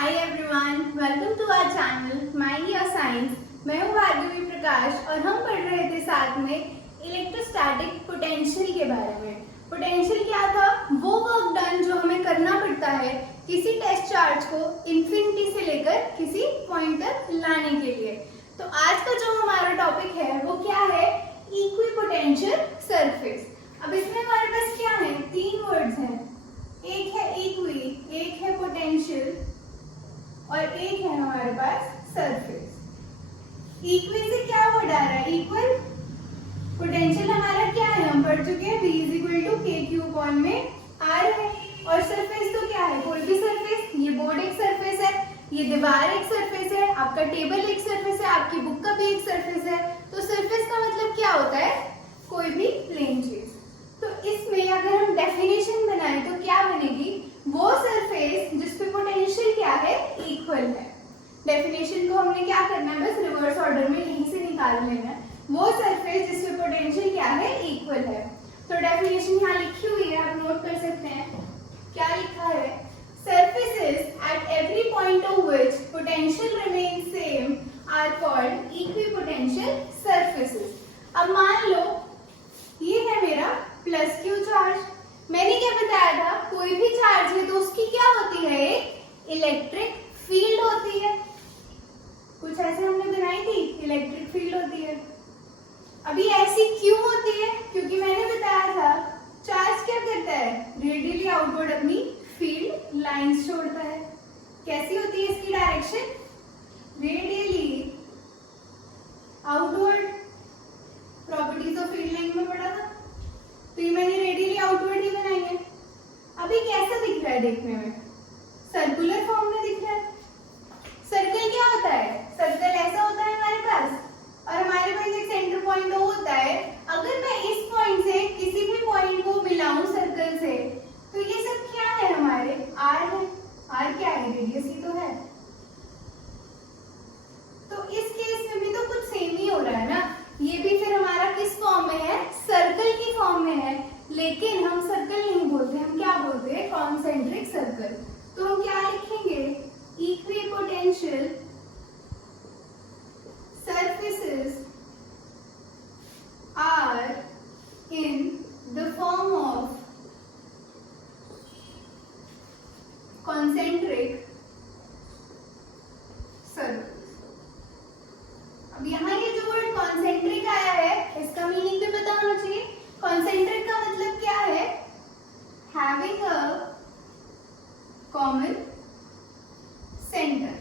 Hi everyone, welcome to our channel mind your science. मैं हूं भार्गवी प्रकाश और हम पढ़ रहे थे साथ में इलेक्ट्रोस्टैटिक पोटेंशियल के बारे में। पोटेंशियल क्या था? वो वर्क डन जो हमें करना पड़ता है किसी टेस्ट चार्ज को इंफिनिटी से लेकर किसी पॉइंट तक लाने के लिए। तो आज का जो हमारा टॉपिक है वो क्या है? Equipotential surface. अब इसमें हमारे पास क्या है? तीन वर्ड्स हैं, एक है इक्वी, एक है पोटेंशियल और एक है हमारे पास सरफेस। इक्वी से क्या वर्ड आ रहा है? इक्वल। पोटेंशियल हमारा क्या है? हम पढ़ चुके हैं, V = KQ अपॉन में R है। और सरफेस तो क्या है? कोई भी सरफेस। ये बोर्ड एक सरफेस है, ये दीवार एक सरफेस है, आपका टेबल एक सरफेस है, आपकी बुक का भी एक सरफेस है। तो सरफेस का मतलब क्या होता है? कोई भी प्लेन चीज। तो इसमें अगर हम डेफिनेशन बनाएं तो क्या बनेगी? वो सरफेस जिसपे पोटेंशियल क्या है? इक्वल है। डेफिनेशन को हमने क्या करना है? बस रिवर्स ऑर्डर में यहीं से निकाल लेना है। वो सरफेस जिसपे पोटेंशियल क्या है? इक्वल है। तो डेफिनेशन यहाँ लिखी हुई है, आप नोट कर सकते हैं। क्या लिखा है? Surfaces at every point of which potential remains same are called equipotential surfaces। अब मान लो ये है मेरा प्लस क्यू चार्ज। मैंने क्या बताया था? कोई भी चार्ज है तो उसकी क्या होती है? एक इलेक्ट्रिक फील्ड होती है। कुछ ऐसे हमने बनाई थी, इलेक्ट्रिक फील्ड होती है। अभी ऐसी क्यों होती है? क्योंकि मैंने बताया था चार्ज क्या करता है? रेडियली आउटवर्ड अपनी फील्ड लाइंस छोड़ता है। कैसी होती है इसकी direction? Radially outward. Properties of field line में पढ़ा था, तो ये मैंने रेडियली आउटवर्ड ही बनाई है। अभी कैसा दिख रहा है देखने में? सर्कुलर फॉर्म में दिख रहा है। सर्कल क्या होता है? सर्कल ऐसा होता है हमारे पास, और हमारे पास एक सेंटर पॉइंट O होता है। अगर मैं इस पॉइंट से किसी भी पॉइंट को मिलाऊं सर्कल से, तो ये सब क्या है? हमारे R है। R क्या है? रेडियस ही तो है। तो इस केस में भी तो कुछ सेम ही हो रहा है ना। ये भी फिर हमारा किस फॉर्म में है? सर्कल की फॉर्म में है। लेकिन हम सर्कल नहीं बोलते, हम क्या बोलते हैं? Concentric circle. तो हम क्या लिखेंगे? Equipotential surfaces are in the form of concentric circles। अब यहाँ ये जो वर्ड कॉन्सेंट्रिक आया है, इसका मीनिंग भी पता होना चाहिए। कॉन्सेंट्रिक का मतलब क्या है? Having a common centre.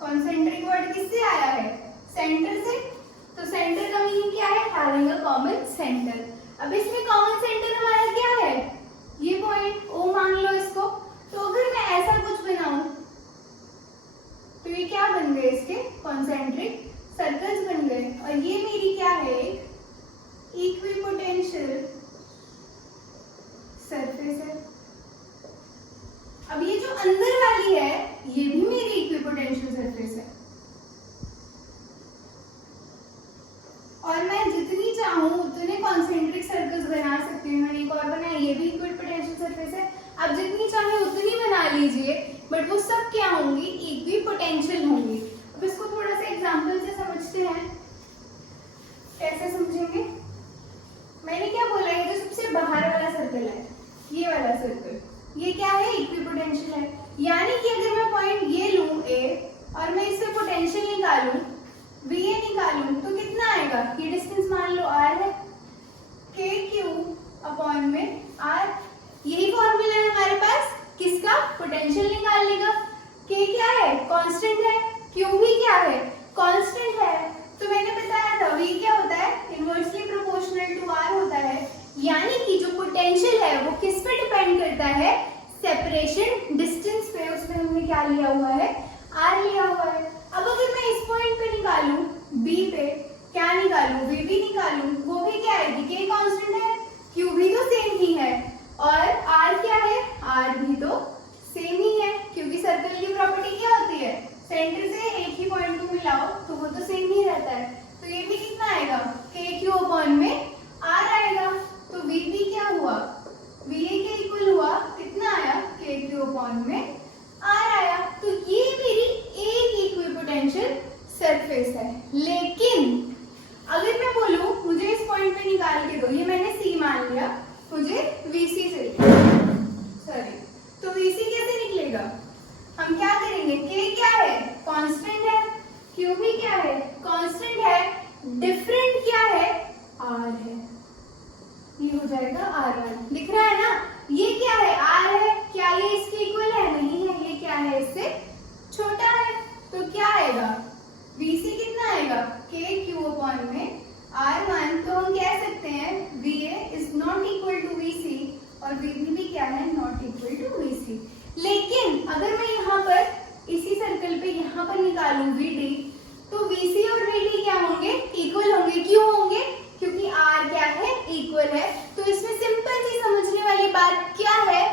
Concentric word किससे आया है? सेंटर से। तो सेंटर का मीनिंग क्या है? Having a common centre. अब इसमें कॉमन सेंटर हमारा क्या है? ये पॉइंट O मान लो इसको। तो अगर मैं ऐसा कुछ बनाऊं तो ये क्या बन गए? इसके कॉन्सेंट्रिक सर्कल्स बन गए। और ये मेरी क्या है? इक्विपोटेंशियल सरफेस है। अब ये जो अंदर वाली है ये भी मेरी इक्विपोटेंशियल सरफेस है। और मैं जितनी चाहूं उतने कॉन्सेंट्रिक सर्कल्स बना सकती हूँ। मैंने एक और बनाया, ये भी इक्विपोटेंशियल सरफेस है। अब जितनी चाहे उतनी बना लीजिए, बट वो सब क्या होंगी? इक्विपोटेंशियल होंगी। अब इसको थोड़ा सा एग्जांपल से समझते हैं। कैसे समझेंगे? मैंने क्या बोला? ये जो सबसे बाहर वाला सर्कल है, ये वाला सर्कल, ये क्या है? इक्विपोटेंशियल है। यानी कि अगर मैं पॉइंट ये लूं A और मैं इससे पोटेंशियल निकालूं, VA निकालूं, तो कितना आएगा? ये डिस्टेंस मान लो R है, KQ अपॉन में R। यही फॉर्मूला है हमारे पास किसका? पोटेंशियल निकालने का। K क्या है? कांस्टेंट है। Q भी क्या है? कांस्टेंट है। तो मैंने बताया था V क्या होता है? इनवर्सली प्रोपोर्शनल टू R होता है। यानी कि जो पोटेंशियल है वो किस पे डिपेंड करता है? सेपरेशन डिस्टेंस पे। उसमें हमने क्या लिया हुआ है? R लिया हुआ है। अब अगर मैं इस पॉइंट पे निकालूं, B पे क्या निकालूं? VB निकालूं, वो भी क्या है? K कांस्टेंट है, Q भी तो सेम ही है, और R क्या है? R भी तो सेम ही है, क्योंकि सर्कल की प्रॉपर्टी क्या होती है? सेंटर से एक ही पॉइंट को मिलाओ तो वो तो सेम ही रहता है। तो ये भी कितना आएगा? KQ अपॉन में R आएगा। तो VB क्या हुआ? VA के इक्वल हुआ, कितना आया? KQ अपॉन में R आया। तो निकालूं VD, तो VC और VD क्या होंगे? इक्वल होंगे। क्यों होंगे? क्योंकि R क्या है? इक्वल है। तो इसमें सिंपल सी समझने वाली बात क्या है,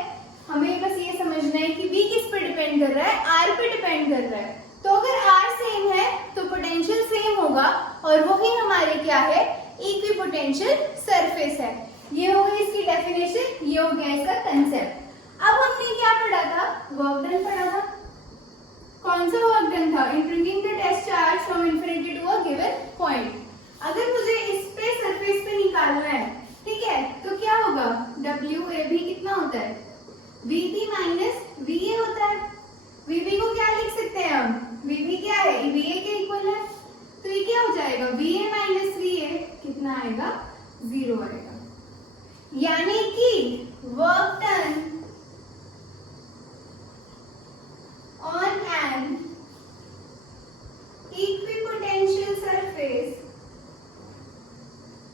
हमें बस ये समझना है कि V किस पे डिपेंड कर रहा है? R पे डिपेंड कर रहा है। तो अगर R सेम है तो पोटेंशियल सेम होगा, और वही हमारे क्या है? इक्विपोटेंशियल सरफेस है। ये हो गई इसकी डेफिनेशन, ये हो गया इसका कंसेप्ट। अब हमने क्या पढ़ा था? वर्क डन पढ़ा था। कौन सा वर्क डन था? In bringing the test charge from infinity to a given point. अगर मुझे इस पे सरफेस पे निकालना है, ठीक है, तो क्या होगा? WAB कितना होता है? VB माइनस VA होता है। VB को क्या लिख सकते हैं हम? VB क्या है? VA के इक्वल है। तो ये क्या हो जाएगा? VA माइनस VA कितना आएगा? 0 आएगा। यानी कि work done on an equipotential surface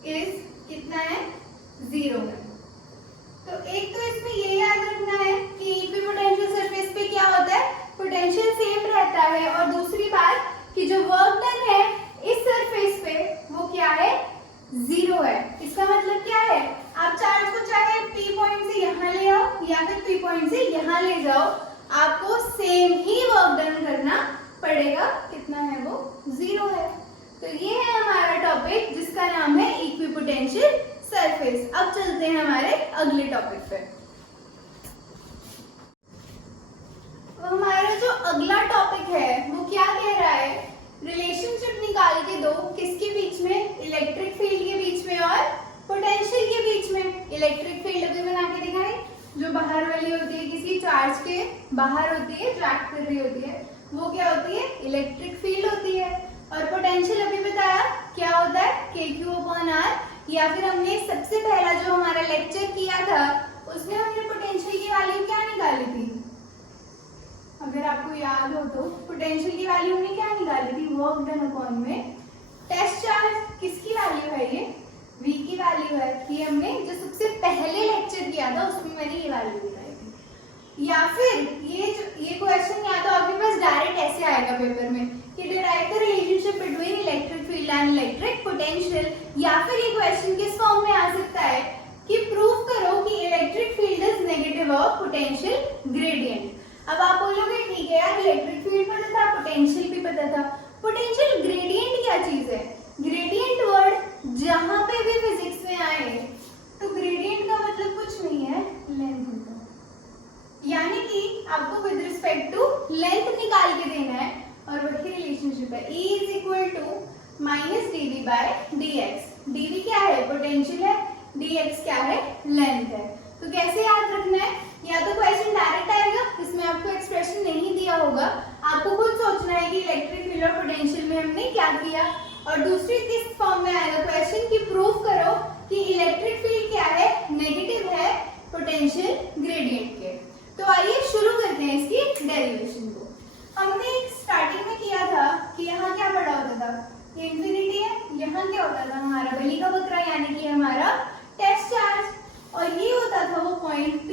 is कितना है? 0 है। तो एक तो इसमें ये याद रखना है कि इक्विपोटेंशियल सरफेस पे क्या होता है? पोटेंशियल सेम रहता है। और दूसरी बात कि जो वर्क डन है इस सरफेस पे वो क्या है? 0 है। इसका मतलब क्या है? आप चार्ज को चाहे P पॉइंट से यहाँ ले आओ या फिर P पॉइंट से यहाँ ले जाओ, आपको सेम ही वर्क डन करना पड़ेगा। कितना है वो? 0 है। तो ये है हमारा टॉपिक जिसका नाम है इक्विपोटेंशियल सरफेस। अब चलते हैं हमारे अगले टॉपिक पे। तो हमारा जो अगला टॉपिक है वो क्या कह रहा है? रिलेशनशिप निकाल के दो, किसके बीच में? इलेक्ट्रिक फील्ड के बीच में और पोटेंशियल के बीच में। इलेक्ट्रिक फील्ड अभी बना के दिखाएं, जो बाहर वाली होती है, किसी चार्ज के बाहर होती है, अट्रैक्ट कर रही होती है, वो क्या होती है? इलेक्ट्रिक फील्ड होती है। और पोटेंशियल अभी बताया क्या होता है? KQ/R। या फिर हमने सबसे पहला जो हमारा लेक्चर किया था उसमें हमने पोटेंशियल की वैल्यू क्या निकाली थी? अगर आपको याद हो तो पोटेंशियल की वैल्यू हमने क्या निकाली थी? वर्क डन अपॉन में टेस्ट चार्ज। किसकी वैल्यू है ये? V की वैल्यू है। ये हमने जो सबसे पहले लेक्चर किया था उसमें मैंने ये वैल्यू निकाली थी। या फिर ये क्वेश्चन या तो आपके पास डायरेक्ट ऐसे आएगा पेपर में कि derive the relationship between electric field and electric potential, या फिर ये क्वेश्चन किस फॉर्म में आ सकता है कि प्रूव करो कि electric field is negative of potential gradient. अब आप बोलोगे ठीक है यार, इलेक्ट्रिक फील्ड पता था, पोटेंशियल भी पता था, पोटेंशियल ग्रेडियंट क्या चीज है? ग्रेडियंट वर्ड जहां पे भी फिजिक्स में आए तो ग्रेडियंट का मतलब कुछ नहीं है, लेंथ होता है। यानी कि आपको विद रिस्पेक्ट टू लेंथ निकाल के देना है, और वही रिलेशनशिप है। E is equal to minus dV by dx। dV क्या है? पोटेंशियल है। dx क्या है? लेंथ है। तो कैसे याद रखना है? या तो क्वेश्चन डायरेक्ट आएगा, इसमें आपको एक्सप्रेशन नहीं दिया होगा, आपको खुद सोचना है कि इलेक्ट्रिक फील्ड और पोटेंशियल में हमने क्या किया। और दूसरी किस फॉर्म में आएगा क्वेश्चन कि प्रूव करो कि इलेक्ट्रिक फील्ड क्या है? नेगेटिव है पोटेंशियल ग्रेडियंट के। तो आइए शुरू करते हैं इसकी डेरिवेशन को। हमने स्टार्टिंग में किया था कि यहाँ क्या पड़ा होता था? ये इंफिनिटी है। यहाँ क्या होता था? हमारा बलि का बकरा, यानी कि हमारा टेस्ट चार्ज। और ये होता था वो पॉइंट P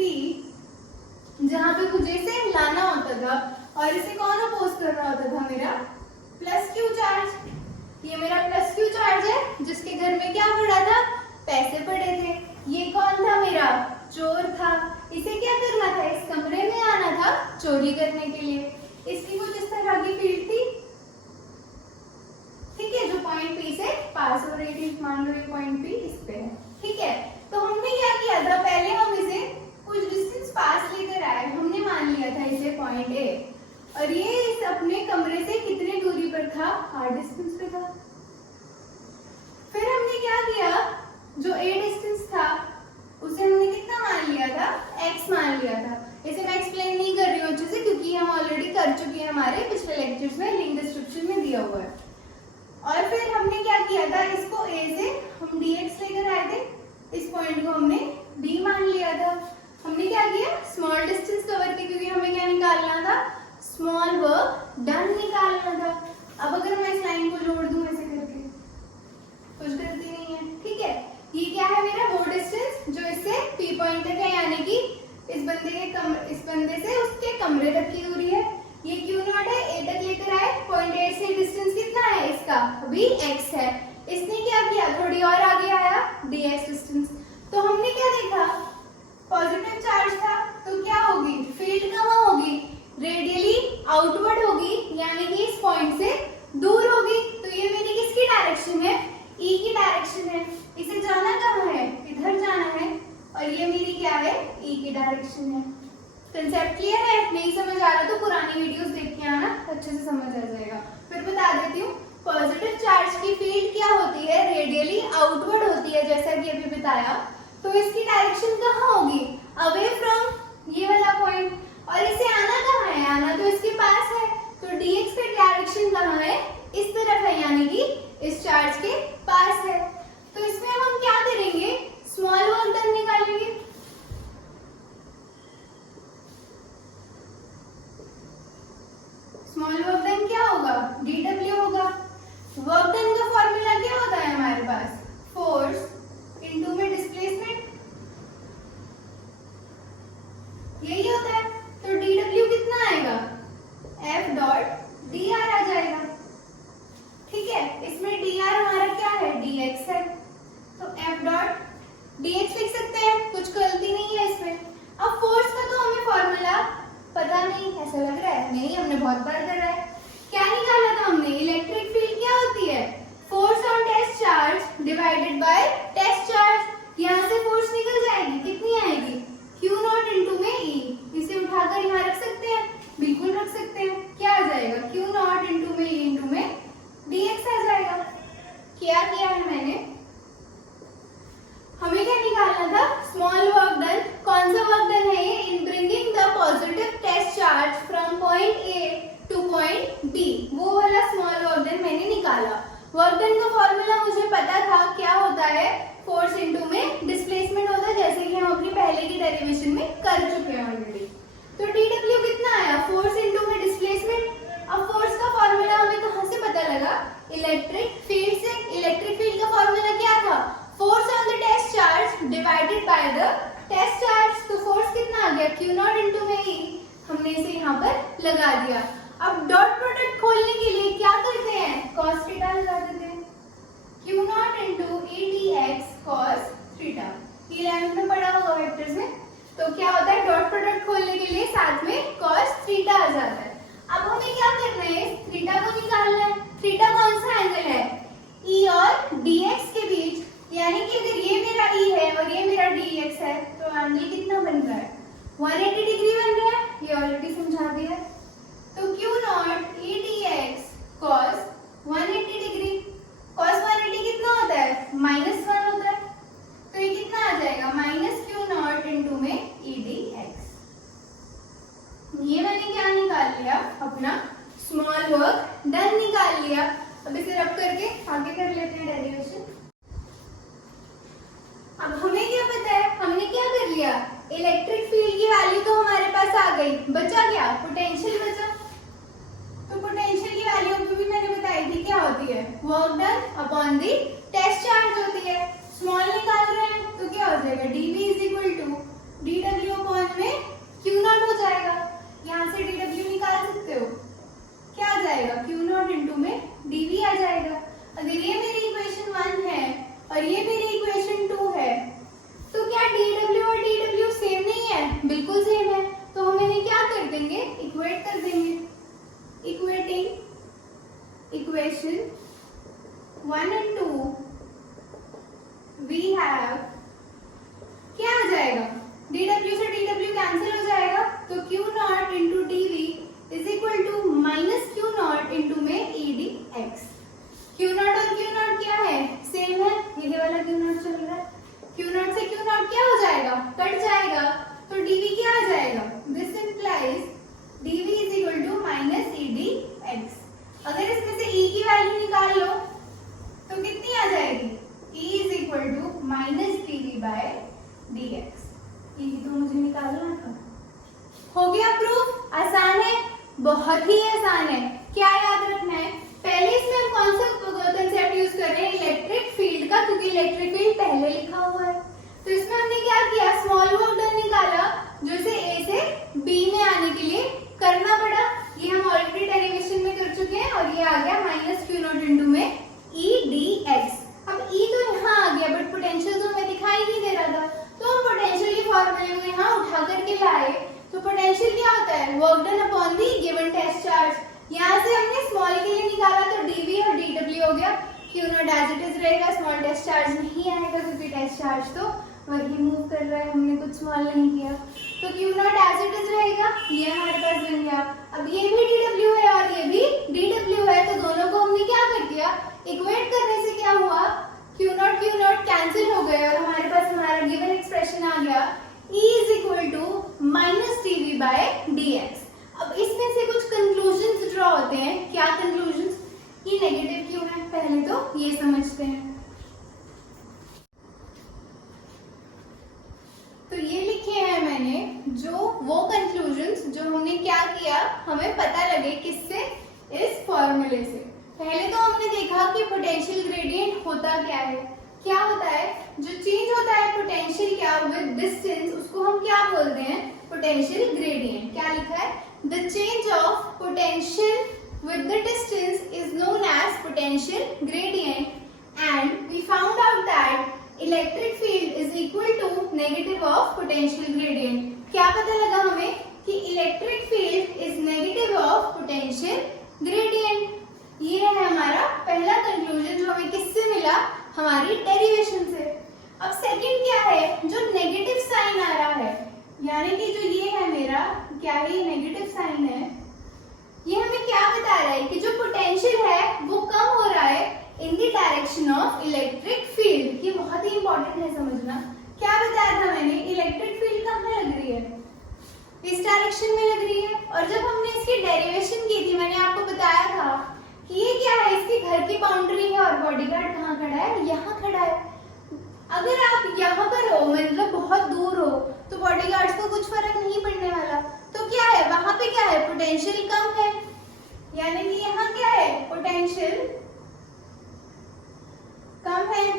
जहाँ पे मुझे इसे लाना होता था, और इसे कौन अपोज कर रहा होता था? मेरा प्लस Q चार्ज। ये मेरा प्लस Q चार्ज है जिसके घर में क्या पड़ा था? पैसे पड़े थे। ये कौन था? मेरा चोर था। इसे क्या करना था? इस कमरे में आना था चोरी करने के लिए। इसकी कुछ इस तरह की फील्ड थी, ठीक है, जो पॉइंट P से पास हो रही थी। मान लो ये पॉइंट P इस पे है, ठीक है। तो हमने क्या किया था? पहले हम इसे कुछ डिस्टेंस पास लेकर आए। हमने मान लिया था इसे पॉइंट A, और ये इस अपने कमरे से कितने दूरी पर था? r डिस्टेंस पे था। फिर हमने क्या किया? जो A डिस्टेंस था उसे हमने कितना मान लिया था? x मान लिया था। इसे मैं एक्सप्लेन नहीं कर रही हूँ अच्छे से, क्योंकि हम ऑलरेडी कर चुके हैं, हमारे पिछले लेक्चर्स में लिंक डिस्क्रिप्शन में दिया हुआ है। और फिर हमने क्या किया था? इसको A से हम dx लेकर आए थे, इस पॉइंट को हमने D मान लिया था। हमने क्या किया? स्मॉल डिस्टेंस कवर किया, क्योंकि हमें क्या निकालना था? स्मॉल वर्क डन निकालना था। अब अगर मैं इस लाइन को जोड़ दूं ऐसे करके, कुछ गलती नहीं है, ठीक है। ये क्या है? मेरा वो डिस्टेंस जो इससे P पॉइंट तक है, यानी कि इस बंदे से उसके कमरे तक की दूरी है। ये Q0 है, A तक लेकर आए, पॉइंट A से का अभी x है, इसने क्या किया, थोड़ी और आगे आया dx डिस्टेंस। तो हमने क्या देखा, पॉजिटिव चार्ज था तो क्या होगी, फील्ड कहाँ होगी, रेडियली आउटवर्ड होगी, यानी कि इस पॉइंट से दूर होगी। तो ये मेरी किसकी डायरेक्शन है, E की डायरेक्शन है। इसे जाना कहाँ है, इधर जाना है, और ये मेरी क्या है, E की डायरेक्शन है। कंसेप्ट क्लियर है? नहीं समझ आ रहा तो पुरानी वीडियोस देख के आना, अच्छे से समझ आ जाएगा। फिर बता देती हूँ, पॉजिटिव चार्ज की फील्ड क्या होती है, रेडियली आउटवर्ड होती है, जैसा कि अभी बताया। तो इसकी डायरेक्शन कहाँ होगी, अवे फ्रॉम ये वाला पॉइंट, और इसे आना कहाँ है, आना तो इसके पास है। तो dx की डायरेक्शन कहाँ है, इस तरफ है, यानी कि इस चार्ज के पास है। तो इसमें हम क्या करेंगे, स्मॉल वर्क डन निकालेंगे। स्मॉल वर्क डन क्या होगा, dw होगा। वर्क डन का फॉर्मूला क्या होता है हमारे पास, फोर्स इनटू में डिस्प्लेसमेंट, यही होता है। तो dw कितना आएगा, F डॉट dr आ जाएगा, ठीक है। इसमें dr हमारा क्या है, dx है, तो F डॉट dx लिख सकते हैं, कुछ गलती नहीं है इसमें। अब फोर्स का तो हमें फॉर्मूला पता नहीं, ऐसा लग रहा है, नहीं हमने बहुत बार करा है। क्या निकाला था हमने, इलेक्ट्रिक फील्ड क्या होती है, force on test charge divided by test charge. यहाँ से फोर्स निकल जाएगी, कितनी आएगी, Q नॉट इंटू में E। इसे उठाकर यहाँ रख सकते हैं, बिल्कुल रख सकते हैं। क्या आ जाएगा, Q नॉट इंटू में E इंटू में dx आ जाएगा। क्या किया है मैंने, हमें क्या निकालना था, स्मॉल वर्क डन। कौन सा वर्क डन है ये, in bringing the positive test charge from point A to point B, वो वाला स्मॉल वर्क डन मैंने निकाला। वर्क डन का फॉर्मूला मुझे पता था, क्या होता है, फोर्स इनटू में डिस्प्लेसमेंट होता है, जैसे कि हम अपनी पहले की डेरिवेशन में कर चुके हैं ऑलरेडी। तो dw कितना आया, फोर्स इनटू में डिस्प्लेसमेंट। अब फोर्स का फॉर्मूला हमें कहाँ से पता लगा, इलेक्ट्रिक फील्ड से। इलेक्ट्रिक फील्ड का फॉर्मूला क्या था, force on the test charge divided by the test charge. तो फोर्स कितना आ गया, Q नॉट इंटू में E, हमने इसे यहाँ पर लगा दिया। अब डॉट प्रोडक्ट खोलने के लिए क्या करते हैं, cos थीटा लगा देते हैं, Q not into E dx cos theta. 11th में पढ़ा होगा वेक्टर्स में। तो क्या होता है, डॉट प्रोडक्ट खोलने के लिए साथ में cos थीटा आ जाता है। अब हमें क्या करना है, थीटा को निकालना है। थीटा कौन सा एंगल है, E और dx के बीच, यानी कि अगर ये मेरा E है और ये मेरा dx है, तो एंगल कितना बन रहा है, 180 डिग्री बन रहा है, ये ऑलरेडी समझा दिया। तो Q not E dx cos 180 degree, cos 180 कितना होता है, -1 होता है। तो ये कितना आ जाएगा, -Q नॉट इंटू में E dx। ये मैंने क्या निकाल लिया, अपना स्मॉल वर्क डन निकाल लिया। अब इसे रब करके आगे कर लेते हैं डेरिवेशन। अब हमें क्या पता है, हमने क्या कर लिया, इलेक्ट्रिक फील्ड की वैल्यू तो हमारे पास आ गई, बचा क्या, पोटेंशियल बचा। तो पोटेंशियल की वैल्यू अभी भी मैंने बताई थी, क्या होती है, work done upon the test charge होती है। स्मॉल निकाल रहे हैं तो क्या हो जाएगा, dv is equal to dw upon में Q नॉट हो जाएगा। यहाँ से dw निकाल सकते हो, क्या आ जाएगा, Q नॉट इंटू में dv आ जाएगा। अगर ये मेरी इक्वेशन 1 है और ये मेरी इक्वेशन 2 है, तो क्या dw और dw सेम नहीं है, बिल्कुल सेम है। तो हम इन्हें क्या कर देंगे, इक्वेट कर देंगे। Equating equation 1 and 2 we have, क्या आ जाएगा, dw से dw कैंसिल हो जाएगा, तो Q not into dv is equal to -Q not into में E dx। Q नॉट और Q नॉट क्या है, सेम है, ये वाला Q नॉट चल रहा है। Q नॉट से Q नॉट क्या हो जाएगा, कट जाएगा, तो dv क्या आ जाएगा, this implies dv is equal to -E dx। अगर इसमें से E की वैल्यू निकाल लो तो कितनी आ जाएगी, E is equal to -dv by dx। E तो मुझे निकालना था। हो गया प्रूफ, आसान है, बहुत ही आसान है। क्या याद रखना है, पहले इसमें हम कौन सा कंसेप्ट यूज कर रहे हैं, इलेक्ट्रिक फील्ड का, क्योंकि इलेक्ट्रिक फील्ड पहले लिखा हुआ है। तो इसमें हमने क्या किया, स्मॉल वर्क डन निकाला, जो इसे A से B में आने के लिए करना पड़ा। ये हम ऑलरेडी डेरिवेशन में कर चुके हैं, और ये आ गया -Q नॉट इंटू में चार्ज। यहाँ से हमने स्मॉल के लिए निकाला तो dv और dw हो गया, Q not as it is रहेगा, स्मॉल टेस्ट चार्ज नहीं आएगा क्योंकि टेस्ट चार्ज तो वही मूव कर रहा है, हमने कुछ स्मॉल नहीं किया, तो Q not as it is रहेगा, ये हमारे पास बन गया। अब ये भी dw है और ये भी dw है, तो दोनों को हमने क्या कर दिया, इक्वेट करने से क्या हुआ, क्यू नॉट कैंसिल हो गए और हमारे पास हमारा गिवन एक्सप्रेशन आ गया E is equal to minus dv by dx। अब इसमें से कुछ कंक्लूजन्स ड्रॉ होते हैं। क्या कंक्लूजन्स, ये नेगेटिव क्यों है, पहले तो ये समझते हैं। तो ये लिखे हैं मैंने जो वो कंक्लूजन्स जो हमने क्या किया, हमें पता लगे किससे, इस फॉर्मूले से। पहले तो हमने देखा कि पोटेंशियल ग्रेडियंट होता क्या है, क्या होता है, जो चेंज होता है पोटेंशियल क्या विद डिस्टेंस, उसको हम क्या बोलते हैं, पोटेंशियल ग्रेडियंट। क्या लिखा है, the change of potential with the distance is known as potential gradient, and we found out that electric field is equal to negative of potential gradient. क्या पता लगा हमें कि electric field is negative of potential gradient. ये है हमारा पहला conclusion जो हमें किससे मिला, हमारी डेरिवेशन से। अब सेकंड क्या है, जो नेगेटिव साइन आ रहा है, यानी कि जो ये है मेरा, क्या है, नेगेटिव साइन है, ये हमें क्या बता रहा है कि जो पोटेंशियल है वो कम हो रहा है in the direction of electric field. ये बहुत ही इंपॉर्टेंट है समझना। क्या बताया था मैंने, इलेक्ट्रिक फील्ड कहाँ लग रही है, इस डायरेक्शन में लग रही है। और जब हमने इसकी डेरिवेशन की थी, मैंने आपको बताया था कि ये क्या है, इसके घर की बाउंड्री है और बॉडीगार्ड कहाँ खड़ा है, यहाँ खड़ा है। अगर आप यहाँ पर हो, मतलब बहुत दूर हो, तो बॉडीगार्ड्स को कुछ फर्क नहीं पड़ने वाला। तो क्या है, वहां पे क्या है, पोटेंशियल कम है, यानी कि यहाँ क्या है, पोटेंशियल कम है।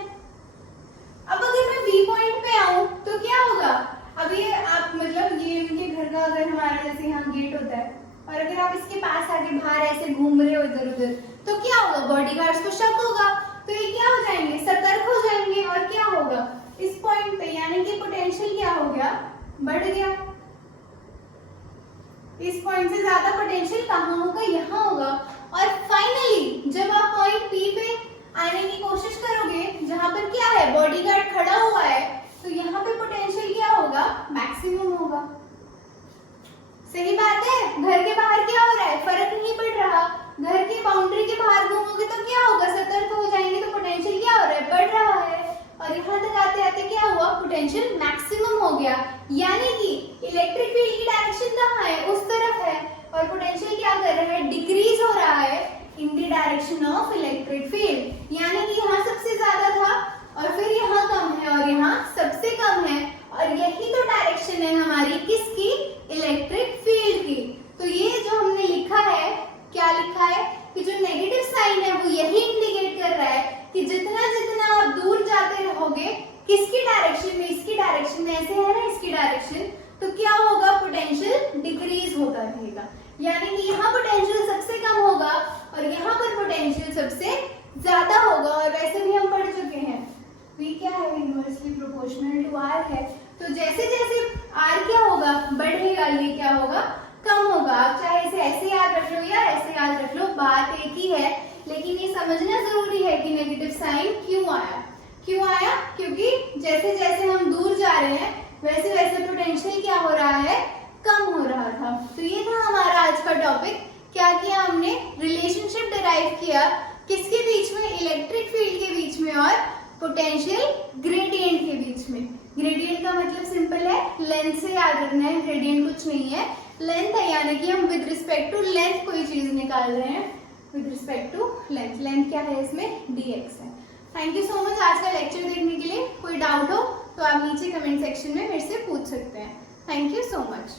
अब अगर मैं बी पॉइंट पे आऊं तो क्या होगा, अब ये आप मतलब ये इनके घर का अगर हमारा जैसे यहाँ गेट होता है और अगर आप इसके पास आके बाहर ऐसे घूम रहे हो इधर उधर, तो क्या होगा, बॉडीगार्ड्स को शक होगा, तो ये क्या हो जाएंगे, सतर्क हो जाएंगे, और क्या होगा, इस पॉइंट पे यानी कि पोटेंशियल क्या हो गया, बढ़ गया। इस पॉइंट से ज्यादा पोटेंशियल कहाँ होगा, यहाँ होगा। और फाइनली जब आप पॉइंट पी पे आने की कोशिश करोगे, जहां पर क्या है, बॉडीगार्ड खड़ा हुआ है, तो यहाँ पे पोटेंशियल क्या होगा, मैक्सिमम होगा। सही बात है, घर के बाहर क्या हो रहा है, फर्क नहीं पड़ रहा, घर की बाउंड्री के बाहर घूमोगे तो क्या होगा, सतर्क हो जाएंगे, तो पोटेंशियल क्या हो रहा है, बढ़ रहा है। और यहाँ तक आते आते क्या हुआ, पोटेंशियल मैक्सिमम हो गया, यानी कि इलेक्ट्रिक फील्ड की डायरेक्शन कहाँ है, उस तरफ है, और पोटेंशियल क्या कर रहा है, डिक्रीज हो रहा है in the direction of electric field, यानी कि यहाँ सबसे ज्यादा था और फिर यहाँ कम है और यहाँ सबसे कम है, और यही तो डायरेक्शन है हमारी किसकी, इलेक्ट्रिक फील्ड की। तो ये जो हमने लिखा है, क्या लिखा है कि जो नेगेटिव साइन है वो यही इंडिकेट कर रहा है कि जितना जितना आप दूर जाते रहोगे, किसकी डायरेक्शन में, इसकी डायरेक्शन में, ऐसे है ना इसकी डायरेक्शन, तो क्या होगा, पोटेंशियल डिक्रीज होता रहेगा, यानी कि यहाँ पोटेंशियल सबसे कम होगा और यहाँ पर पोटेंशियल सबसे ज्यादा होगा। और वैसे भी हम पढ़ चुके हैं, V क्या है, इनवर्सली प्रोपोर्शनल टू R है, तो जैसे जैसे R क्या होगा, बढ़ेगा, ये क्या होगा, कम होगा। आप चाहे इसे ऐसे याद रख लो या ऐसे याद रख लो, बात एक ही है, लेकिन ये समझना जरूरी है कि नेगेटिव साइन क्यों आया। क्यों आया, क्योंकि जैसे जैसे हम दूर जा रहे हैं वैसे वैसे पोटेंशियल क्या हो रहा है, कम हो रहा था। तो ये था हमारा आज का टॉपिक। क्या किया हमने, रिलेशनशिप डिराइव किया किसके बीच में, इलेक्ट्रिक फील्ड के बीच में और पोटेंशियल ग्रेडियंट के बीच में। ग्रेडियंट का मतलब सिंपल है, लेंथ से याद रखना है, ग्रेडियंट कुछ नहीं है, लेंथ है, यानी कि हम विद रिस्पेक्ट टू लेंथ कोई चीज निकाल रहे हैं, with respect to length. Length क्या है इसमें, dx है। थैंक यू सो मच आज का लेक्चर देखने के लिए। कोई डाउट हो तो आप नीचे कमेंट सेक्शन में मेरे से पूछ सकते हैं। Thank you so much.